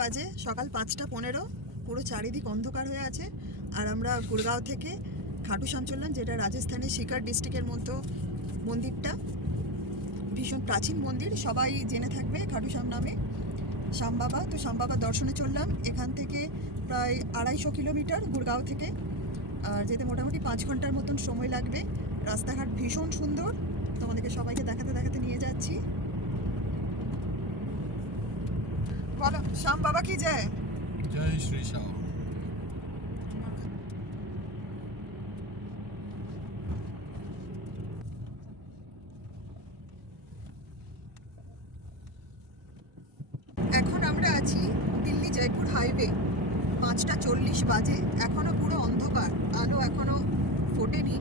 বাজে সকাল 5:15। পুরো চারিদিক অন্ধকার হয়ে আছে। আর আমরা গুরগাঁও থেকে খাটু শ্যাম চললাম, যেটা রাজস্থানের সিকার ডিস্ট্রিক্টের মতো। মন্দিরটা ভীষণ প্রাচীন মন্দির, সবাই জেনে থাকবে খাটু শ্যাম নামে, শ্যাম বাবা। তো শ্যাম বাবার দর্শনে চললাম। এখান থেকে প্রায় 250 কিলোমিটার গুরগাঁও থেকে, আর যেতে মোটামুটি 5 ঘন্টার মতন সময় লাগবে। রাস্তাঘাট ভীষণ সুন্দর, তোমাদেরকে সবাইকে দেখাতে দেখাতে নিয়ে যাচ্ছি। বলো, শ্যাম বাবা কি জয়। জয় শ্রী শ্যাম। এখন আমরা আছি দিল্লি জয়পুর হাইওয়ে। 5:40 বাজে, এখনো পুরো অন্ধকার, আলো এখনো ফোটেনি।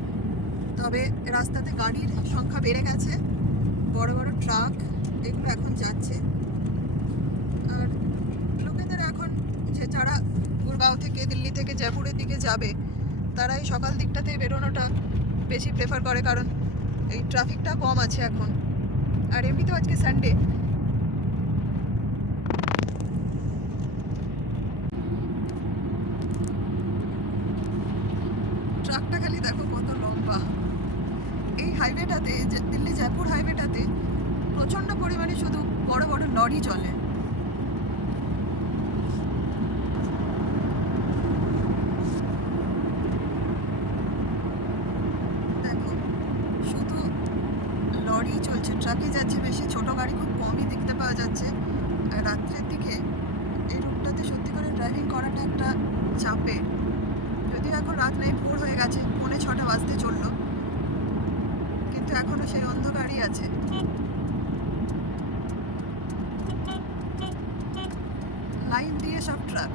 তবে রাস্তাতে গাড়ির সংখ্যা বেড়ে গেছে, বড় বড় ট্রাক এগুলো এখন যাচ্ছে। আর লোকেদের এখন যে যারা গুরগাঁও থেকে দিল্লি থেকে জয়পুরের দিকে যাবে, তারা এই সকাল দিকটাতে বেরোনোটা বেশি প্রেফার করে, কারণ এই ট্রাফিকটা কম আছে এখন। আর এমনিতেও আজকে সানডে। ট্রাকটা খালি দেখো কত লম্বা। এই হাইওয়েটাতে, দিল্লি জয়পুর হাইওয়েটাতে প্রচণ্ড পরিমাণে শুধু বড় বড় লরি চলে। দেখো শুধু লরি চলছে, ট্রাকে যাচ্ছে বেশি, ছোট গাড়ি খুব কমই দেখতে পাওয়া যাচ্ছে। আর রাত্রের দিকে এই রুটটাতে সত্যি করে ড্রাইভিং করাটা একটা চাপের। যদিও এখন রাত নেই, ভোর হয়ে গেছে, 5:45 বাজতে চললো, কিন্তু এখনো সেই অন্ধকারই আছে। লাইন দিয়ে সব ট্রাক।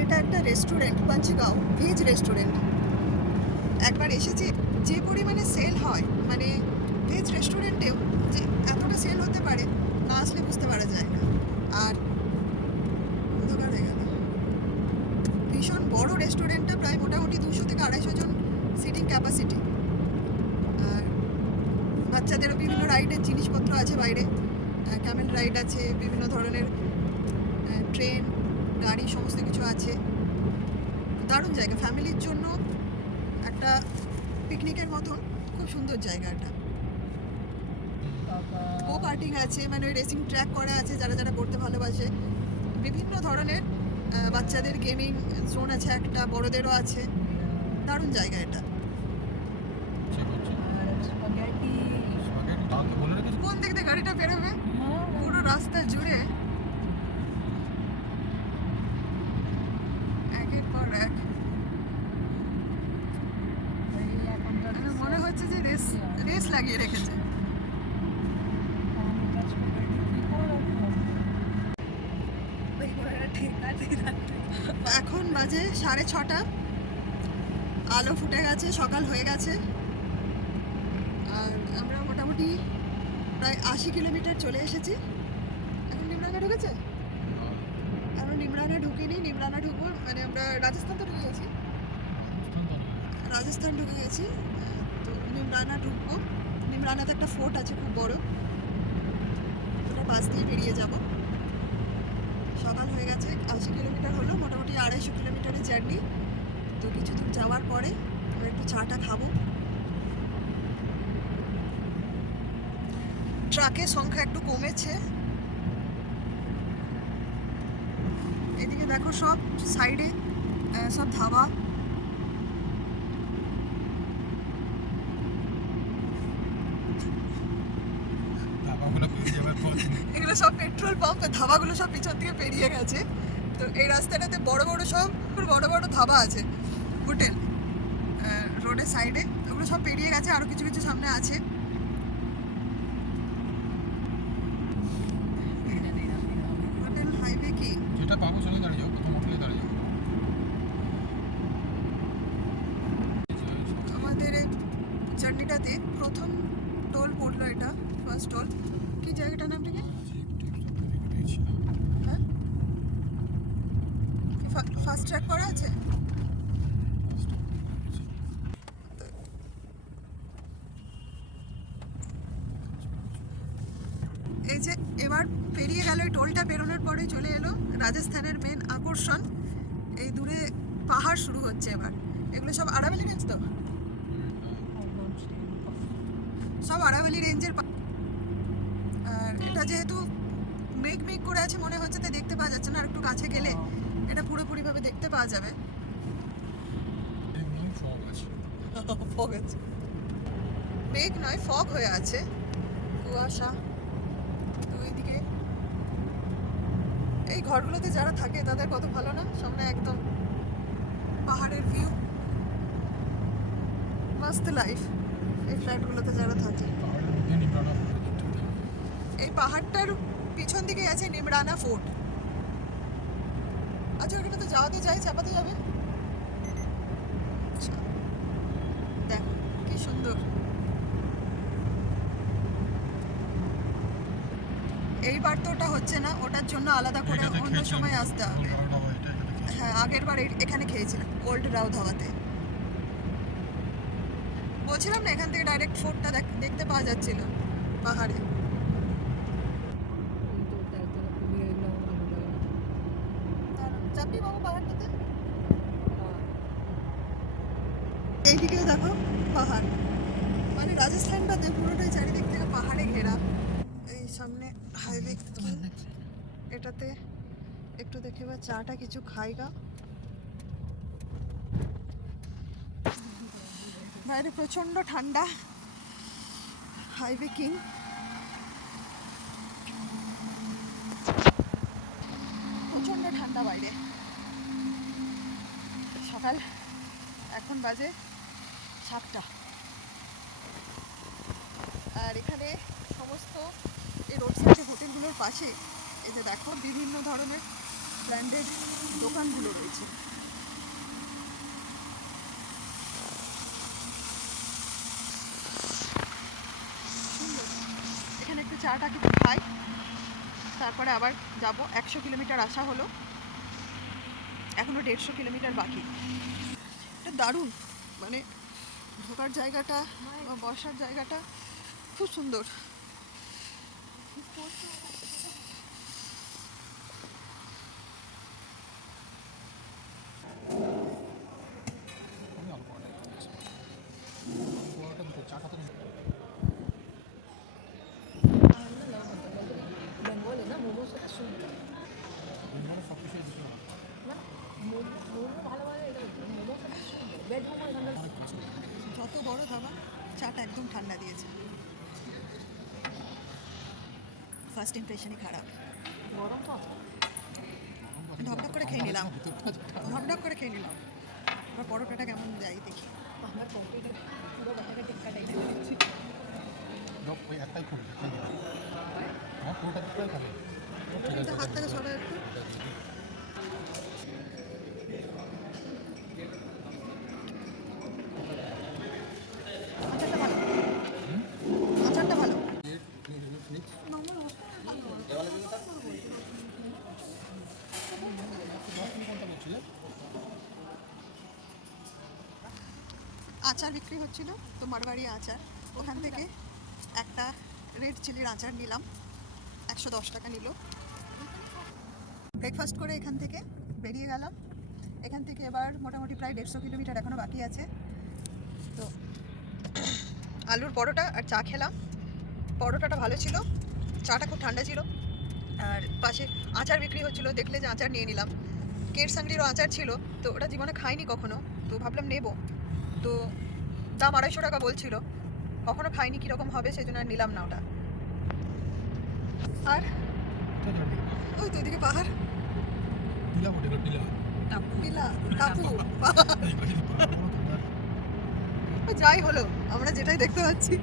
এটা একটা রেস্টুরেন্ট, পাঞ্চগাঁও ভেজ রেস্টুরেন্ট। একবার এসেছি, যে পরিমাণে সেল হয়, মানে ভেজ রেস্টুরেন্টেও যে এতটা সেল হতে পারে, না আসলে বুঝতে পারা যায় না। আর অন্ধকার হয়ে গেল। ভীষণ বড় রেস্টুরেন্টটা, প্রায় মোটামুটি 200 থেকে 250 জন সিটিং ক্যাপাসিটি। আর বাচ্চাদেরও বিভিন্ন রাইডের জিনিসপত্র আছে বাইরে, ক্যামেল রাইড আছে, বিভিন্ন ধরনের ট্রেন গাড়ি সমস্ত কিছু আছে। দারুণ জায়গা, ফ্যামিলির জন্য একটা পিকনিকের মতন খুব সুন্দর জায়গাটা। গো কার্টিং আছে, মানে ওই রেসিং ট্র্যাক করা আছে, যারা যারা করতে ভালোবাসে। বিভিন্ন ধরনের বাচ্চাদের গেমিং জোন আছে একটা, বড়দেরও আছে। দারুণ জায়গা এটা। কোন দিক দিয়ে গাড়িটা বেরোবে পুরো রাস্তা জুড়ে, একের পর এক। মনে হচ্ছে যে রেস লাগিয়ে রেখেছে। এখন বাজে 6:30, আলো ফুটে গেছে, সকাল হয়ে গেছে। আর আমরা মোটামুটি প্রায় 80 কিলোমিটার চলে এসেছি। এখন নিমরানা ঢুকেছে, আমরা নিমরানা ঢুকিনি, নিমরানা ঢুকবো, মানে আমরা রাজস্থান তো ঢুকে গেছি, রাজস্থান ঢুকে গেছি। তো নিমরানা ঢুকবো। নিমরানাতে একটা ফোর্ট আছে খুব বড়, ওটা বাস দিয়ে বেরিয়ে যাব। সকাল হয়ে গেছে, 80 কিলোমিটার হলো, মোটামুটি 250 কিলোমিটারের জার্নি। তো কিছু দূর যাওয়ার পরে আমরা একটু চাটা খাবো। ট্রাকের সংখ্যা একটু কমেছে। এদিকে দেখো সব সাইডে সব ধাবা। এগুলো সব পেট্রোল পাম্প, ধাবাগুলো সব পিছন থেকে পেরিয়ে গেছে। তো এই রাস্তাটাতে বড় বড় সব বড় বড় ধাবা আছে, হোটেল রোডের সাইডে, ওগুলো সব পেরিয়ে গেছে, আরো কিছু কিছু সামনে আছে। হোটেল হাইওয়ে কি যেটা পাবো চলে দাঁড়িয়ে যাও, প্রথম হোটেলে দাঁড়িয়ে যাও। আমাদের এই জার্নিটাতে প্রথম টোল পড়লো, এটা ফার্স্ট টোল। কি জায়গাটার নামটা কি? ফাস্ট ট্র্যাক করা আছে? এই যে এবার পেরিয়ে গেল, এই টোলটা পেরোনোর পরে চলে এলো রাজস্থানের মেন আকর্ষণ। এই দূরে পাহাড় শুরু হচ্ছে এবার। এগুলো সব আরাবলি রেঞ্জ তো, সব আরাবলি রেঞ্জের। আর এটা যেহেতু মেঘ মেঘ করে আছে মনে হচ্ছে, তাই দেখতে পাওয়া যাচ্ছে না। আর একটু কাছে গেলে এটা পুরোপুরিভাবে দেখতে পাওয়া যাবে। ফগ আছে, মেঘ নয় ফগ হয়ে আছে, কুয়াশা। তো এইদিকে এই ঘরগুলোতে যারা থাকে তাদের কত ভালো না, সামনে একদম পাহাড়ের ভিউ, মস্ত লাইফ এই ফ্ল্যাটগুলোতে যারা থাকে। এই পাহাড়টার পিছন দিকে আছে নিমরানা ফোর্ট। আচ্ছা, ওখানে তো যাওয়াতে যাই, চাপাতে যাবে। আচ্ছা, দেখো কি সুন্দর। এইবার তো ওটা হচ্ছে না, ওটার জন্য আলাদা করে অন্য সময় আসতে হবে। হ্যাঁ, আগের বার এখানে খেয়েছিলাম, ওল্ড রাও ধাওয়াতে। বলছিলাম না, এখান থেকে ডাইরেক্ট ফোর্টটা দেখতে পাওয়া যাচ্ছিল পাহাড়ে। চাপি বাবু পাহাড়টাতে। এইদিকেও দেখো পাহাড়, মানে রাজস্থানটাতে পুরোটাই চারিদিক থেকে পাহাড়ে ঘেরা। এই সামনে হাইওয়ে, এটাতে একটু দেখে বা চাটা কিছু খাইগা। বাইরে প্রচন্ড ঠান্ডা, হাইওয়ে কিং। প্রচন্ড ঠান্ডা বাইরে। সকাল এখন বাজে 7টা। আর এখানে সমস্ত এই রোড সাইডে হোটেলগুলোর পাশে এই যে দেখো বিভিন্ন ধরনের ব্র্যান্ডেড দোকানগুলো রয়েছে। সুন্দর। এখানে একটু চাটা কিছু খাই, তারপরে আবার যাব। 100 কিলোমিটার আসা হলো, এখনও 150 কিলোমিটার বাকি। এটা দারুণ, মানে ঢোকার জায়গাটা বা বসার জায়গাটা খুব সুন্দর। যত বড় ধাবা, চাটা একদম ঠান্ডা দিয়েছে। ফার্স্ট ইমপ্রেশনই খারাপ। ঢকঢক করে খেয়ে নিলাম, ঢকঢক করে খেয়ে নিলাম। এবার পরোটাটা কেমন যাই দেখি। হাত থেকে সরা একটু। আচারটা ভালো, আচারটা ভালো। আচার বিক্রি হচ্ছিল তো, মারবাড়ি আচার। ওখান থেকে একটা রেড চিলির আচার নিলাম, 110 টাকা নিল। ব্রেকফাস্ট করে এখান থেকে বেরিয়ে গেলাম। এখান থেকে এবার মোটামুটি প্রায় 150 কিলোমিটার এখনও বাকি আছে। তো আলুর পরোটা আর চা খেলাম। পরোটাটা ভালো ছিল, চাটা খুব ঠান্ডা ছিল। আর পাশে আচার বিক্রি হচ্ছিলো, দেখলে যে আচার নিয়ে নিলাম। কের সাংরিরও আচার ছিল, তো ওটা জীবনে খাইনি কখনো, তো ভাবলাম নেব। তো দাম 250 টাকা বলছিল, কখনো খাইনি কীরকম হবে, সেই জন্য আর নিলাম না ওটা। আর ওই তো ওইদিকে পাহাড়, টিলা টাপু যাই হলো, আমরা যেটাই দেখতে পাচ্ছি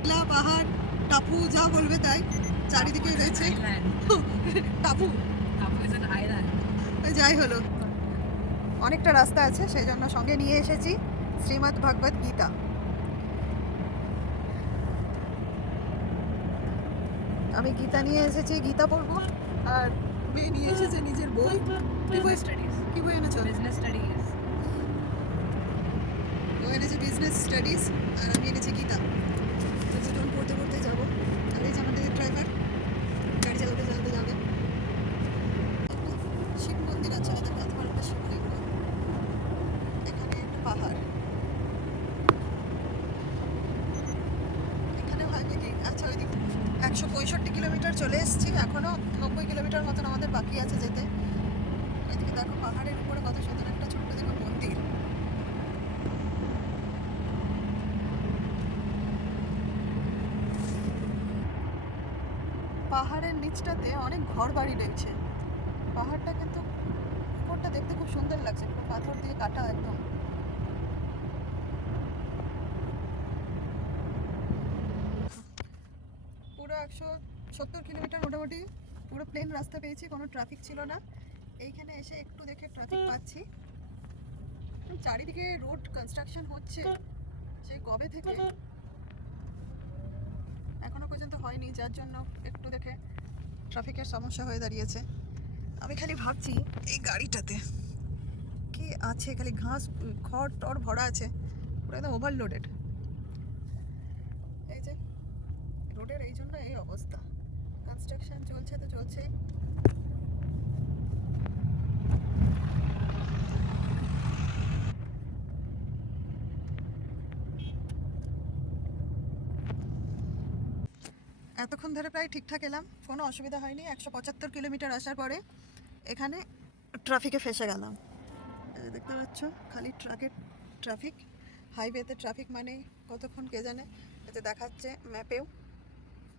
টিলা পাহাড় টাপু যা বলবে তাই, চারিদিকে রয়েছে টাপু। যাই হলো, অনেকটা রাস্তা আছে, সেই জন্য সঙ্গে নিয়ে এসেছি শ্রীমদ্ ভগবত গীতা। আমি গীতা নিয়ে এসেছি, গীতা পড়বো। আর মেয়ে নিয়ে এসেছে নিজের বই। কি বই? Studies. কি বই এনেছো? Business studies. ও এনেছে বিজনেস স্টাডিজ আর আমি এনেছি গীতা। তো দুজন পড়তে পড়তে যাবো। আর এই যে আমাদের ড্রাইভার গাড়ি চালাতে চালাতে যাবে। একটা শিব মন্দির আছে, আমাদের এত বড় একটা শিবলিঙ্গ। এখানে একটা পাহাড়। এখানে হয় নাকি? আচ্ছা, ওইদিক 165 কিলোমিটার চলে এসেছি, এখনো 90 কিলোমিটার মতন আমাদের বাকি আছে যেতে। ওইদিকে দেখো পাহাড়ের উপরে কত সুন্দর একটা ছোট্ট দেখো মন্দির। পাহাড়ের নিচটাতে অনেক ঘর বাড়ি রয়েছে। পাহাড়টা কিন্তু উপরটা দেখতে খুব সুন্দর লাগছে, পুরো পাথর দিয়ে কাটা একদম। পুরো 170 কিলোমিটার মোটামুটি পুরো প্লেন রাস্তা পেয়েছি, কোনো ট্রাফিক ছিল না। এইখানে এসে একটু দেখে ট্রাফিক পাচ্ছি। চারিদিকে রোড কনস্ট্রাকশন হচ্ছে সেই কবে থেকে, এখনো পর্যন্ত হয়নি, যার জন্য একটু দেখে ট্রাফিকের সমস্যা হয়ে দাঁড়িয়েছে। আমি খালি ভাবছি এই গাড়িটাতে কি আছে, খালি ঘাস খড় টড় ভরা আছে, পুরো একদম ওভারলোডেড। এই যে রোডের এই জন্য এই অবস্থা, কনস্ট্রাকশন চলছে তো চলছেই। এতক্ষণ ধরে প্রায় ঠিকঠাক এলাম, কোনো অসুবিধা হয়নি। 175 কিলোমিটার আসার পরে এখানে ট্রাফিকে ফেসে গেলাম। এই যে দেখতে পাচ্ছ খালি ট্রাফিক। হাইওয়েতে ট্রাফিক মানে কতক্ষণ কে জানে। এতে দেখাচ্ছে ম্যাপেও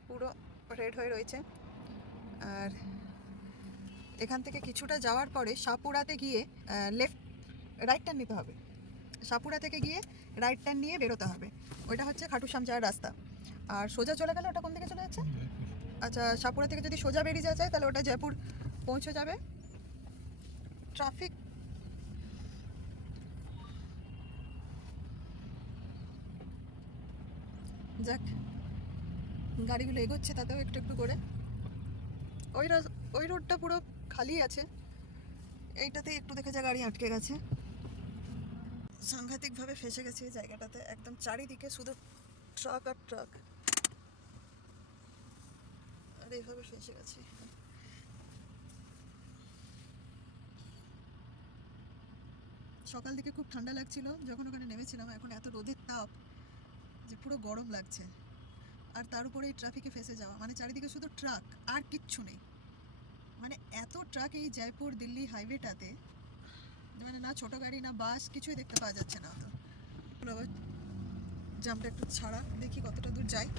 পুরো রেড হয়ে রয়েছে। আর এখান থেকে কিছুটা যাওয়ার পরে সাপুড়াতে গিয়ে রাইট টার্ন নিতে হবে। সাপুড়া থেকে গিয়ে রাইট টার্ন নিয়ে বেরোতে হবে, ওইটা হচ্ছে খাটুশ্যাম যাওয়ার রাস্তা। আর সোজা চলে গেলে ওটা কোন দিকে চলে যাচ্ছে? আচ্ছা, সাপুড়া থেকে যদি সোজা বেরিয়ে যাওয়া যায় তাহলে ওটা জয়পুর পৌঁছে যাবে। ট্রাফিক যাক, গাড়িগুলো এগোচ্ছে তাতেও একটু একটু করে। ওই রোডটা পুরো খালি আছে, এইটাতে একটু দেখে যা গাড়ি আটকে গেছে। সাংঘাতিকভাবে ফেসে গেছে এই জায়গাটাতে, একদম চারিদিকে শুধু ট্রাক আর ট্রাক, আর এইভাবে ফেসে গেছি। সকাল দিকে খুব ঠান্ডা লাগছিল যখন ওখানে নেমেছিলাম, এখন এত রোদের তাপ যে পুরো গরম লাগছে। আর তার উপরে এই ট্রাফিকে ফেসে যাওয়া, মানে চারিদিকে শুধু ট্রাক আর কিচ্ছু নেই। মানে এত ট্রাক এই জয়পুর দিল্লি হাইওয়েটাতে, মানে না ছোট গাড়ি না বাস কিছুই দেখতে পাওয়া যাচ্ছে না। তো আবার জামটা একটু ছাড়া, দেখি কতটা দূর যাই।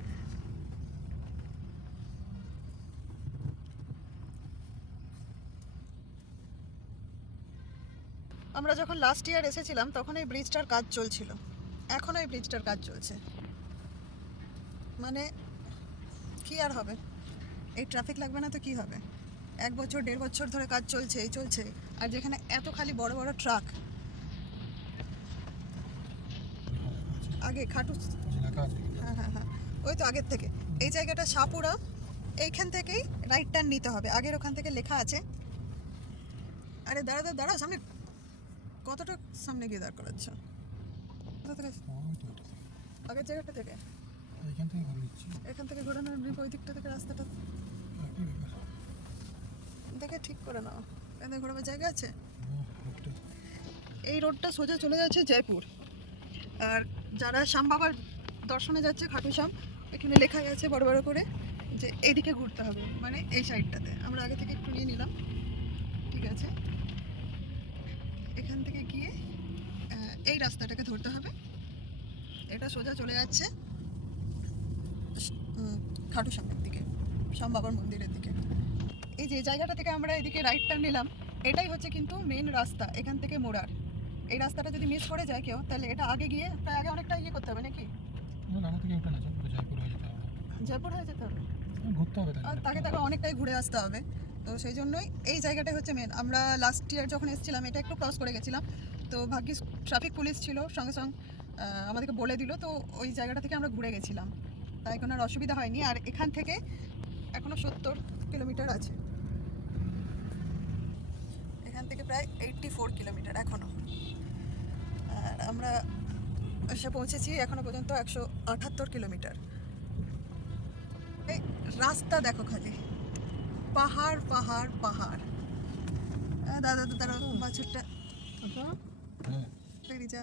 আমরা যখন লাস্ট ইয়ার এসেছিলাম তখন এই ব্রিজটার কাজ চলছিল, এখনও এই ব্রিজটার কাজ চলছে। মানে কি আর হবে, এই ট্রাফিক লাগবে না তো কি হবে? 1 বছর 1.5 বছর ধরে কাজ চলছে এই চলছে, আর যেখানে এত খালি বড় বড় ট্রাক। আগে হ্যাঁ হ্যাঁ হ্যাঁ, ওই তো আগের থেকে এই জায়গাটা সাপুরা, এইখান থেকেই রাইট টার্ন নিতে হবে। আগের ওখান থেকে লেখা আছে। আরে দাঁড়া দাঁড়া দাঁড়া, সামনে কতটা সামনে গিয়ে দাঁড় করাচ্ছ? কোথা থেকে? আগের জায়গাটা থেকে? এখান থেকে ঘোরানোর ওই দিকটা থেকে রাস্তাটা দেখে ঠিক করে নাও, এখানে ঘোরাবার জায়গা আছে। এই রোডটা সোজা চলে যাচ্ছে জয়পুর। আর যারা শ্যাম বাবার দর্শনে যাচ্ছে খাটুশ্যাম, এখানে লেখা আছে বড় বড় করে যে এইদিকে ঘুরতে হবে, মানে এই সাইডটাতে। আমরা আগে থেকে একটু নিয়ে নিলাম, ঠিক আছে। এখান থেকে গিয়ে এই রাস্তাটাকে ধরতে হবে, এটা সোজা চলে যাচ্ছে খাটুশ্যামের দিকে, শ্যাম বাবার মন্দিরের দিকে। এই যে জায়গাটা থেকে আমরা এদিকে রাইট টার্ন নিলাম, এটাই হচ্ছে কিন্তু মেন রাস্তা এখান থেকে মোড়ার। এই রাস্তাটা যদি মিস করে যায় কেউ, তাহলে এটা আগে গিয়ে তাই আগে অনেকটা ইয়ে করতে হবে নাকি? জয়পুর হয়ে যেতে হবে, ঘুরতে হবে, আর তাকে অনেকটাই ঘুরে আসতে হবে। তো সেই জন্যই এই জায়গাটাই হচ্ছে মেন। আমরা লাস্ট ইয়ার যখন এসেছিলাম এটা একটু ক্রস করে গেছিলাম, তো ভাগ্যিস ট্রাফিক পুলিশ ছিল সঙ্গে সঙ্গে, আমাদেরকে বলে দিল, তো ওই জায়গাটা থেকে আমরা ঘুরে গেছিলাম, তাই কোনো আর অসুবিধা হয়নি। আর এখান থেকে এখনও 70 কিলোমিটার আছে। এখান থেকে প্রায় 84 কিলোমিটার এখনও। আর আমরা এসে পৌঁছেছি এখনো পর্যন্ত 178 কিলোমিটার। এই রাস্তা দেখো খালি পাহাড় পাহাড় পাহাড়। দাদা দাদা বাছুরটা হ্যাঁ বেরিয়ে যা।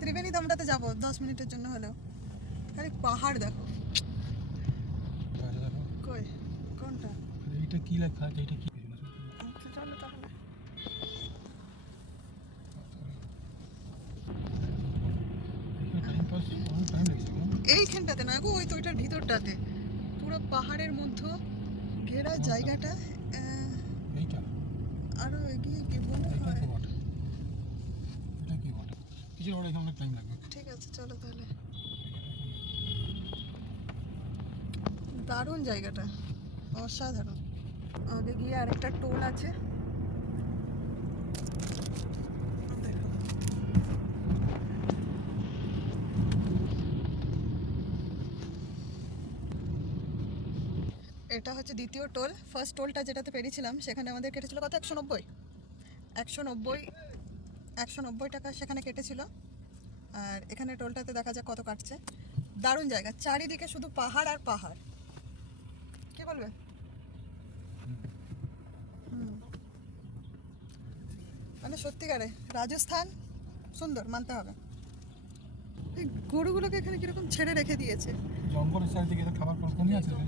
ত্রিবেণী ধামটাতে যাবো 10 মিনিটের জন্য হলেও। খালি পাহাড় দেখো। আচ্ছা দেখো কই কোনটা? এইটা কি লেখা আছে, এইটা কি আচ্ছা, চলো তাহলে। টাইম পাস অনেক টাইম লেগেছে কেন? এইখানটাতে না গো, ওই তো ওইটার ভিতরটাতে পুরো পাহাড়ের মধ্যে ঘেরা জায়গাটা। এইটা আরো এগিয়ে কি মনে এইটা হয়। তো বটে, এটা কি বটে কিছু ওরা এখানে অনেক টাইম লাগবে। ঠিক আছে চলো তাহলে। দারুণ জায়গাটা, অসাধারণ। আগে গিয়ে আরেকটা টোল আছে, দেখো। এটা হচ্ছে দ্বিতীয় টোল। ফার্স্ট টোলটা যেটাতে পেরিয়েছিলাম সেখানে আমাদের কেটেছিল কত, 190 190 190 টাকা সেখানে কেটেছিল। আর এখানে টোলটাতে দেখা যাক কত কাটছে। দারুণ জায়গা, চারিদিকে শুধু পাহাড় আর পাহাড়। কি বলবে? মানে সত্যিকারে রাজস্থান সুন্দর, মানতে হবে। এই গরুগুলোকে এখানে কিরকম ছেড়ে রেখে দিয়েছে। জঙ্গলের চারিদিকে তো খাবার পর কমই আছে রে।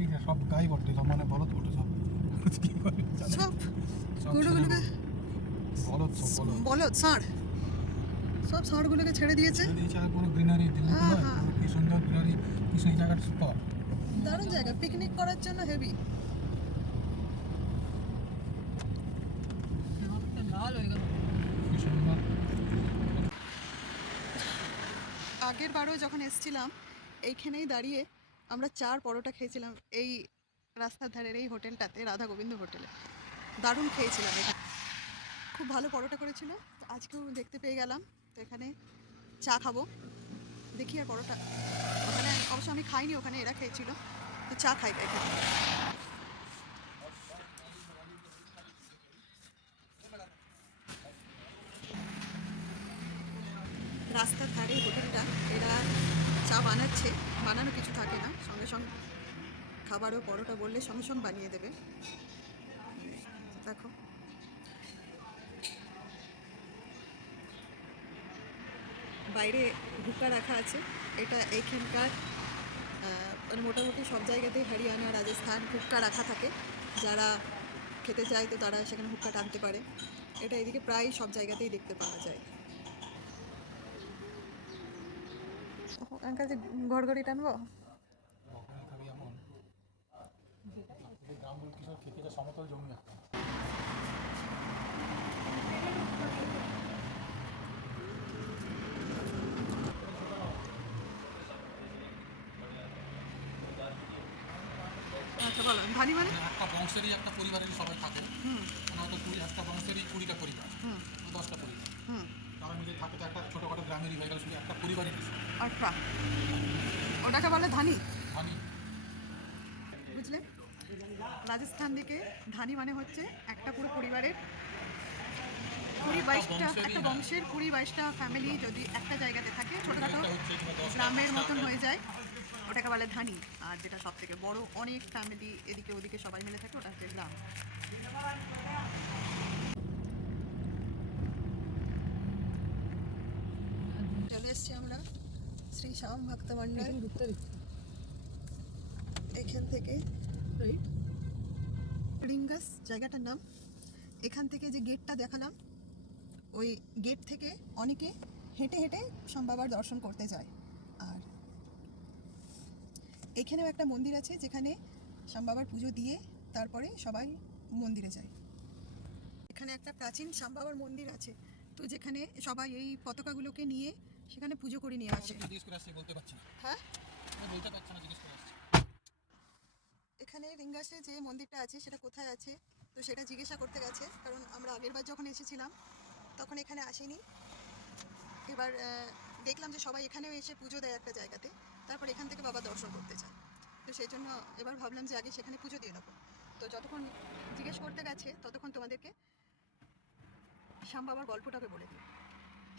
এই যে সব গাই বটে, সব মানে বলদ বটে সব। কি করে জানি? সব সব গরুগুলোকে বলদ, সব বলদ। বলদ ষাঁড়, সব ষাঁড়গুলোকে ছেড়ে দিয়েছে। দিয়েছে আর পুরো গ্রিনারি, দিল্লি তো নয়, হ্যাঁ। পুরো কি সুন্দর গ্রিনারি, কি সেই জায়গাটা স্পট। দারুণ জায়গা পিকনিক করার জন্য, হেভি। কি সুন্দর। আগের বারও যখন এসেছিলাম এইখানেই দাঁড়িয়ে আমরা 4 পরোটা খেয়েছিলাম এই রাস্তার ধারের এই হোটেলটাতে, রাধা গোবিন্দ হোটেলে। দারুণ খেয়েছিলাম এখানে, খুব ভালো পরোটা করেছিল। তো আজকেও দেখতে পেয়ে গেলাম, তো এখানে চা খাবো। দেখি আর পরোটা ওখানে অবশ্য আমি খাইনি, ওখানে এরা খেয়েছিল, তো চা খাই এখানে। রাস্তার ধারে হোটেলটা, এরা চা বানাচ্ছে, বানানো কিছু থাকে না, সঙ্গে সঙ্গে খাবারও পরোটা বললে সঙ্গে সঙ্গে বানিয়ে দেবে। দেখো বাইরে হুক্কা রাখা আছে। এটা এইখানকার মানে মোটামুটি সব জায়গাতেই হরিয়ানা রাজস্থান হুক্কা রাখা থাকে। যারা খেতে চায় তো তারা সেখানে হুক্কা টানতে পারে। এটা এদিকে প্রায় সব জায়গাতেই দেখতে পাওয়া যায়। আঙ্কাল যে গড়গড়ি টানবো। ওখানে খাবি এমন এই গ্রামগুলো কি সব খেতে সমতল জমি একটা। আচ্ছা বলো, ধানি মানে? একটা বংশেরই একটা পরিবারেরই সবাই থাকে, মানে হয়তো একটা বংশেরই 20টা পরিবার, 10টা পরিবার, তারা মিলে থাকে। তো একটা ছোটোখাটো গ্রামেরই হয়ে গেল, শুধু একটা পরিবারই বেশি। আচ্ছা, ওটাকে বলে ধানি, আমি বুঝলে? রাজস্থান দিকে ধানি মানে হচ্ছে একটা পুরো পরিবারের 20-22টা, একটা বংশের 20-22টা ফ্যামিলি যদি একটা জায়গাতে থাকে, ছোটোখাটো গ্রামের মতন হয়ে যায়, ওটাকে বলে ধানি। আর যেটা সব থেকে বড় অনেক ফ্যামিলি এদিকে ওদিকে সবাই মিলে থাকে, ওটা হচ্ছে গ্রাম। চলে এসছি আমরা শ্রী শ্যাম ভক্ত মন্ডল। এখান থেকে রিঙ্গাস জায়গাটার নাম। এখান থেকে যে গেটটা দেখালাম, ওই গেট থেকে অনেকে হেঁটে হেঁটে শ্যাম বাবার দর্শন করতে যায়। আর এখানেও একটা মন্দির আছে যেখানে শ্যাম বাবার পুজো দিয়ে তারপরে সবাই মন্দিরে যায়। এখানে একটা প্রাচীন শ্যাম বাবার মন্দির আছে, তো যেখানে সবাই এই পতাকাগুলোকে নিয়ে সেখানে পুজো করে নিয়ে আসে। জিজ্ঞেস করে আসছি, বলতে পারছি না। হ্যাঁ, আমি বলতে পারছি না, জিজ্ঞেস করে আসছি। এখানে রিঙ্গাসে যে মন্দিরটা আছে সেটা কোথায় আছে, তো সেটা জিজ্ঞাসা করতে গেছে, কারণ আমরা আগেরবার যখন এসেছিলাম তখন এখানে আসেনি। এবার দেখলাম যে সবাই এখানেও এসে পুজো দেয় একটা জায়গাতে, তারপর এখান থেকে বাবা দর্শন করতে চায়। তো সেই জন্য এবার ভাবলাম যে আগে সেখানে পুজো দিয়ে নেবো। তো যতক্ষণ জিজ্ঞেস করতে গেছে ততক্ষণ তোমাদেরকে শ্যাম বাবার গল্পটাকে বলে দিই।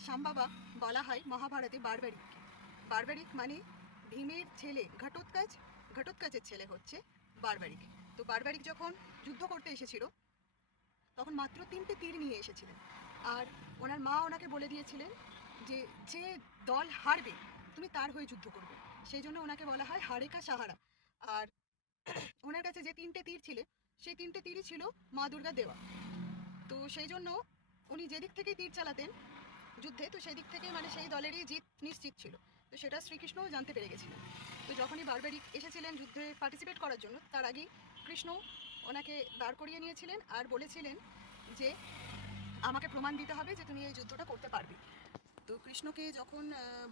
শ্যাম বাবা বলা হয় মহাভারতে বারবারিককে। বারবারিক মানে ভীমের ছেলে ঘটোৎকচ, ঘটোৎকচের ছেলে হচ্ছে বারবারিক। তো বারবারিক যখন যুদ্ধ করতে এসেছিল তখন মাত্র 3টে তীর নিয়ে এসেছিলেন। আর ওনার মা ওনাকে বলে দিয়েছিলেন যে যে দল হারবে তুমি তার হয়ে যুদ্ধ করবে। সেই জন্য ওনাকে বলা হয় হারে কা সাহারা। আর ওনার কাছে যে 3টে তীর ছিল সেই 3টে তীরই ছিল মা দুর্গা দেওয়া। তো সেই জন্য উনি যেদিক থেকেই তীর চালাতেন যুদ্ধে, তো সেই দিক থেকে মানে সেই দলেরই জিত নিশ্চিত ছিল। তো সেটা শ্রীকৃষ্ণও জানতে পেরে গেছিলেন। তো যখনই বারবারিক এসেছিলেন যুদ্ধে পার্টিসিপেট করার জন্য, তার আগেই কৃষ্ণ ওনাকে দাঁড় করিয়ে নিয়েছিলেন আর বলেছিলেন যে আমাকে প্রমাণ দিতে হবে যে তুমি এই যুদ্ধটা করতে পারবে। তো কৃষ্ণকে যখন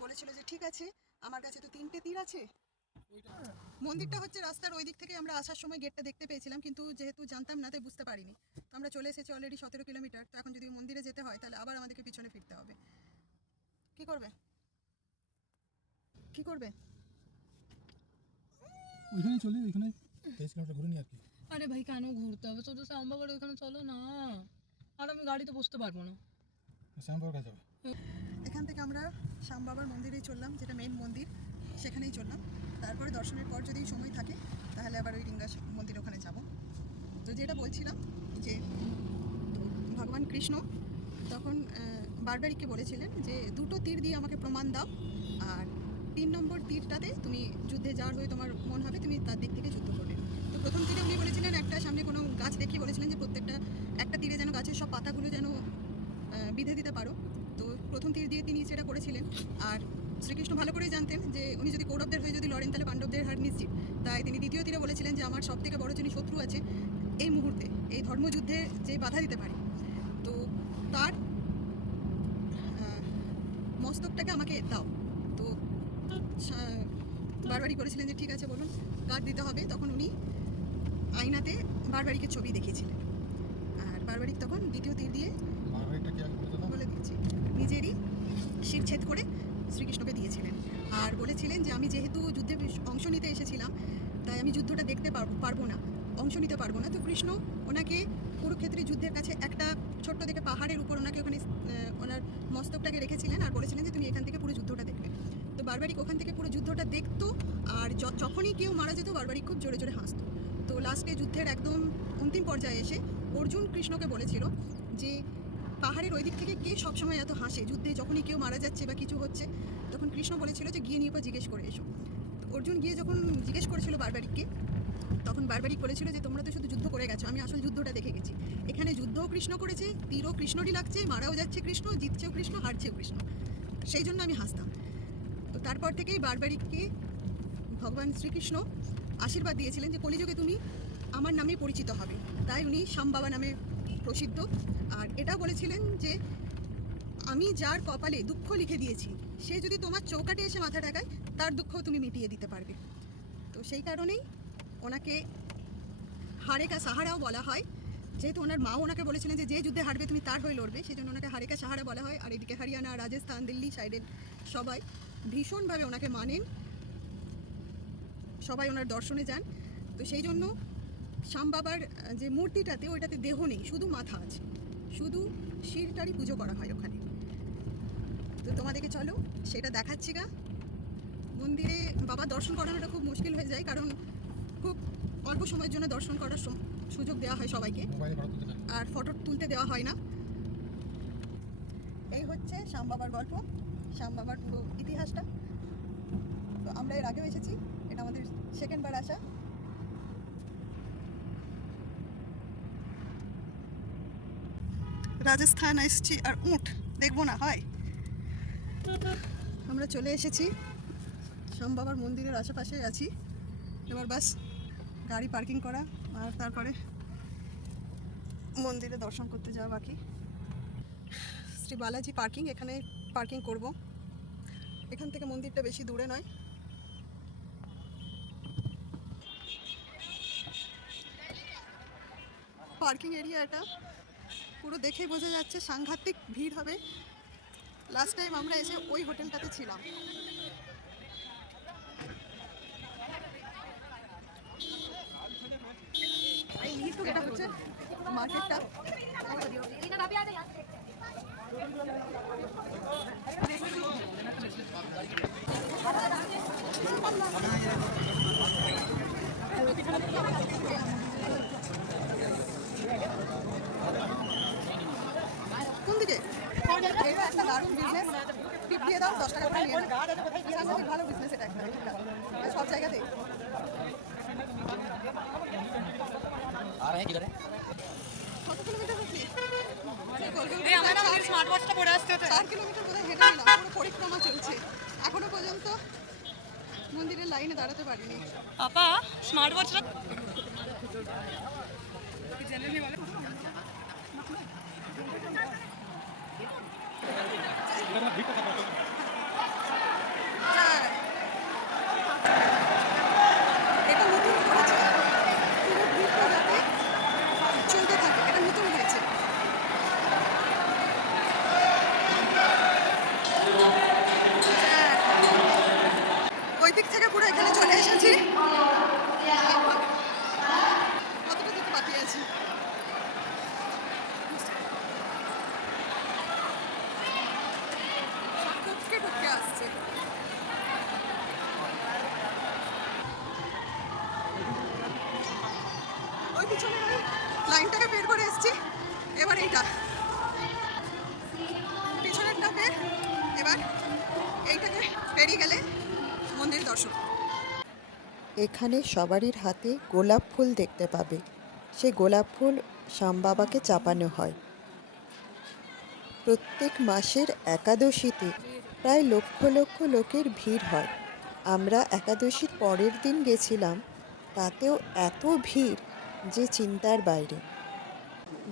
বলেছিল যে ঠিক আছে আমার কাছে তো 3টে তীর আছে। মন্দিরটা হচ্ছে রাস্তার ওই দিক থেকে আমরা আসার সময় গেটটা দেখতে পেয়েছিলাম, কিন্তু যেহেতু জানতাম না তাই বুঝতে পারিনি। তো আমরা চলে এসেছি অলরেডি 17 কিলোমিটার। তো এখন যদি মন্দিরে যেতে হয় তাহলে আবার আমাদেরকে পিছনে ফিরতে হবে। কি করবে কি করবে? ওইখানে চলি, ওইখানে 23 কিলোমিটার ঘুরে নি আর কি। আরে ভাই কেন ঘুরতে হবে? তো শ্যামবাবার ওইখানে চলো না। আর আমি গাড়িতে বসতে পারবো না। শ্যামবাবার কাছে যাবে। এখান থেকে আমরা শ্যাম বাবার মন্দিরেই চললাম, যেটা মেন মন্দির, সেখানেই চললাম। তারপরে দর্শনের পর যদি সময় থাকে তাহলে আবার ওই রিঙ্গা মন্দির ওখানে যাব। তো যেটা বলছিলাম যে ভগবান কৃষ্ণ তখন বারবারিককে বলেছিলেন যে 2টো তীর দিয়ে আমাকে প্রমাণ দাও, আর 3 নম্বর তীরটাতে তুমি যুদ্ধে যাওয়ার হয়ে তোমার মন হবে তুমি তার দিক থেকে যুদ্ধ করবে। তো প্রথম তীরে উনি বলেছিলেন একটা সামনে কোনো গাছ দেখিয়ে বলেছিলেন যে প্রত্যেকটা একটা তীরে যেন গাছের সব পাতাগুলো যেন বিঁধে দিতে পারো। তো প্রথম তীর দিয়ে তিনি সেটা করেছিলেন। আর শ্রীকৃষ্ণ ভালো করেই জানতেন যে উনি যদি কৌরবদের হয়ে যদি লড়েন তাহলে পাণ্ডবদের হার নিশ্চিত। তাই তিনি দ্বিতীয় তীরে বলেছিলেন যে আমার সব থেকে বড় যিনি শত্রু আছে এই মুহূর্তে এই ধর্মযুদ্ধে যে বাধা দিতে পারে, তো তার মস্তকটাকে আমাকে দাও। তো বারবারিক বলেছিলেন যে ঠিক আছে বলুন কার দিতে হবে। তখন উনি আয়নাতে বারবারিকের ছবি দেখিয়েছিলেন। আর বারবারিক তখন দ্বিতীয় তীর দিয়ে বারবারিকটা কি আগে বলতে দাও। বলে দিয়েছি নিজেরই শিরচ্ছেদ করে শ্রীকৃষ্ণকে দিয়েছিলেন। আর বলেছিলেন যে আমি যেহেতু যুদ্ধে অংশ নিতে এসেছিলাম তাই আমি যুদ্ধটা দেখতে পারবো না, অংশ নিতে পারবো না। তো কৃষ্ণ ওনাকে কুরুক্ষেত্রে যুদ্ধের কাছে একটা ছোট্ট দেখে পাহাড়ের উপর ওনাকে ওখানে ওনার মস্তকটাকে রেখেছিলেন আর বলেছিলেন যে তুমি এখান থেকে পুরো যুদ্ধটা দেখবে। তো বারবারিক ওখান থেকে পুরো যুদ্ধটা দেখতো। আর যখনই কেউ মারা যেত বারবারিক খুব জোরে জোরে হাসতো। তো লাস্টে যুদ্ধের একদম অন্তিম পর্যায়ে এসে অর্জুন কৃষ্ণকে বলেছিল যে পাহাড়ের ওই দিক থেকে কে সবসময় এত হাসে যুদ্ধে, যখনই কেউ মারা যাচ্ছে বা কিছু হচ্ছে। তখন কৃষ্ণ বলেছিল যে গিয়ে নিয়ে জিজ্ঞেস করে এসো। অর্জুন গিয়ে যখন জিজ্ঞেস করেছিল বারবারিককে, তখন বারবারিক বলেছিল যে তোমরা তো শুধু যুদ্ধ করে গেছো, আমি আসল যুদ্ধটা দেখে গেছি। এখানে যুদ্ধও কৃষ্ণ করেছে, তীরও কৃষ্ণরই লাগছে, মারাও যাচ্ছে কৃষ্ণ, জিতছেও কৃষ্ণ, হারছেও কৃষ্ণ, সেই জন্য আমি হাসতাম। তো তারপর থেকেই বারবারিককে ভগবান শ্রীকৃষ্ণ আশীর্বাদ দিয়েছিলেন যে কলিযুগে তুমি আমার নামে পরিচিত হবে। তাই উনি শ্যাম বাবা নামে প্রসিদ্ধ। আর এটা বলেছিলেন যে আমি যার কপালে দুঃখ লিখে দিয়েছি সে যদি তোমার চৌকাটে এসে মাথা ঠেকায় তার দুঃখ তুমি মিটিয়ে দিতে পারবে। তো সেই কারণেই ওনাকে হারে কা সাহারাও বলা হয়। যেহেতু ওনার মাও ওনাকে বলেছিলেন যে যে যুদ্ধে হারবে তুমি তার হয়ে লড়বে, সেই জন্য ওনাকে হারে কা সাহারা বলা হয়। আর এদিকে হরিয়ানা, রাজস্থান, দিল্লি সাইডের সবাই ভীষণভাবে ওনাকে মানেন, সবাই ওনার দর্শনে যান। তো সেই জন্য শ্যাম বাবার যে মূর্তিটাতে ওইটাতে দেহ নেই, শুধু মাথা আছে, শুধু শিরটারই পুজো করা হয় ওখানে। তো তোমাদেরকে চলো সেটা দেখাচ্ছি গা। মন্দিরে বাবা দর্শন করানোটা খুব মুশকিল হয়ে যায়, কারণ খুব অল্প সময়ের জন্য দর্শন করার সুযোগ দেওয়া হয় সবাইকে, আর ফটো তুলতে দেওয়া হয় না। এই হচ্ছে শ্যাম বাবার গল্প, শ্যাম বাবার পুরো ইতিহাসটা। তো আমরা এর আগেও এসেছি, এটা আমাদের সেকেন্ডবার আসা। রাজস্থান এসেছি আর উট দেখবো না হয়। আমরা চলে এসেছি শ্যাম বাবার মন্দিরের আশেপাশে আছি। এবার বাস গাড়ি পার্কিং করা আর তারপরে মন্দিরে দর্শন করতে যাওয়া বাকি। শ্রী বালাজি পার্কিং, এখানে পার্কিং করব। এখান থেকে মন্দিরটা বেশি দূরে নয়। পার্কিং এরিয়া এটা পুরো দেখেই বোঝা যাচ্ছে সাংঘাতিক ভিড় হবে। লাস্ট টাইম আমরা এসে ওই হোটেলটাতে ছিলাম। মার্কেটটা। কোন দিকে? এটা একটা দারুণ বিজনেস। টিপ দিয়ে দাও, 10 টাকা করে নিয়ে নাও। সাংঘাতিক ভালো বিজনেস এটা একটা। এটা সব জায়গাতেই। কত কিলোমিটার হচ্ছে? আমরা স্মার্ট ওয়াচটা পরে আসতে 4 কিলোমিটার বোধহয় হেঁটে নিলাম। পুরো পরিক্রমা চলছে। এখনো পর্যন্ত মন্দিরের লাইনে দাঁড়াতে পারিনি। আপা স্মার্ট ওয়াচটা চার। এটা নতুন করেছে। পুরো ভিড়টা যাতে চলতে থাকে। এটা নতুন হয়েছে। ওই দিক থেকে পুরো এখানে চলে এসেছি। কতটা দিতে বাকি আছে? সব টপকে টপকে আসছে। ওই পিছনে ওই লাইনটাকে বের করে এসেছি। এবার এইটা পিছনেরটা বের। এবার এইটাকে পেরিয়ে গেলে মন্দির দর্শন। এখানে সবারই হাতে গোলাপ ফুল দেখতে পাবে। সেই গোলাপ ফুল শ্যাম বাবাকে চাপানো হয়। প্রত্যেক মাসের একাদশীতে প্রায় লক্ষ লক্ষ লোকের ভিড় হয়। আমরা একাদশীর পরের দিন গেছিলাম, তাতেও এত ভিড় যে চিন্তার বাইরে।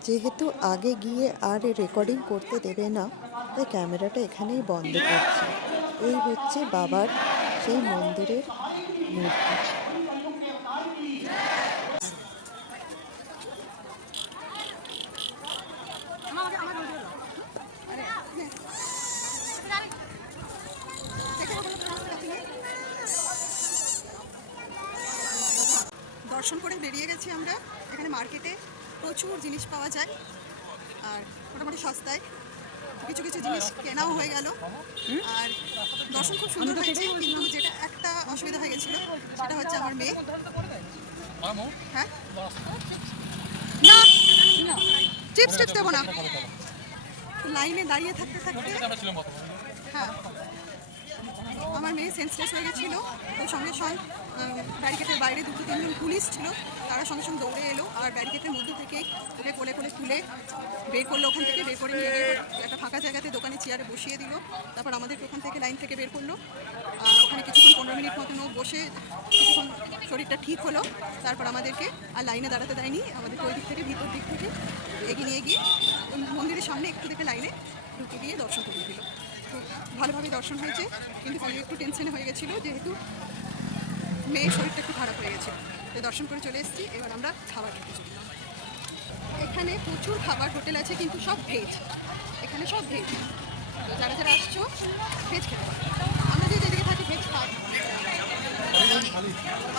যেহেতু আগে গিয়ে আর রেকর্ডিং করতে দেবে না, তাই ক্যামেরাটা এখানেই বন্ধ করছি। এই হচ্ছে বাবার সেই মন্দিরের মূর্তি। দর্শন করে বেরিয়ে গেছি আমরা। এখানে মার্কেটে প্রচুর জিনিস পাওয়া যায় আর মোটামুটি সস্তায়। কিছু কিছু জিনিস কেনাও হয়ে গেল। আর দর্শন খুব সুন্দর হয়েছে, কিন্তু যেটা একটা অসুবিধা হয়ে গেছিলো সেটা হচ্ছে আমার মেয়ে। হ্যাঁ না, চিপস টিপস দেবো না। লাইনে দাঁড়িয়ে থাকতে থাকতে হ্যাঁ আমার মেয়ে সেন্সলেস হয়ে গেছিলো। তো সঙ্গে সঙ্গে ব্যারিকেডের বাইরে 2-3 জন পুলিশ ছিল, তারা সঙ্গে সঙ্গে দৌড়ে এলো আর ব্যারিকেডের মধ্যে থেকেই ওকে কোলে কোলে তুলে বের করলো। ওখান থেকে বের করে নিয়ে গিয়ে একটা ফাঁকা জায়গাতে দোকানে চেয়ারে বসিয়ে দিল। তারপর আমাদেরকে ওখান থেকে লাইন থেকে বের করলো। ওখানে কিছুক্ষণ 15 মিনিট মতন ও বসে কিছুক্ষণ শরীরটা ঠিক হলো। তারপর আমাদেরকে আর লাইনে দাঁড়াতে দেয়নি, আমাদেরকে ওই দিক থেকে ভিতর দিক থেকে এগিয়ে নিয়ে গিয়ে ওই মন্দিরের সামনে একটু থেকে লাইনে ঢুকে দিয়ে দর্শন করে দিল। তো ভালোভাবে দর্শন হয়েছে, কিন্তু আমি একটু টেনশনে হয়ে গেছিলো যেহেতু মেয়ের শরীরটা একটু খারাপ হয়ে গেছে। তো দর্শন করে চলে এসেছি। এবার আমরা খাবার খেতে চললাম। এখানে প্রচুর খাবার হোটেল আছে, কিন্তু সব ভেজ। এখানে সব ভেজ। তো যারা যারা আসছো ভেজ খেতে পারো। আমরা যে যেদিকে থাকি ভেজ খাই।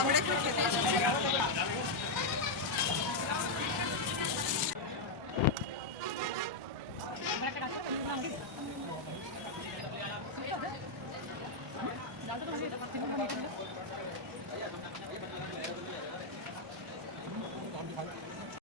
আমরা এখানে খেতে এসেছি।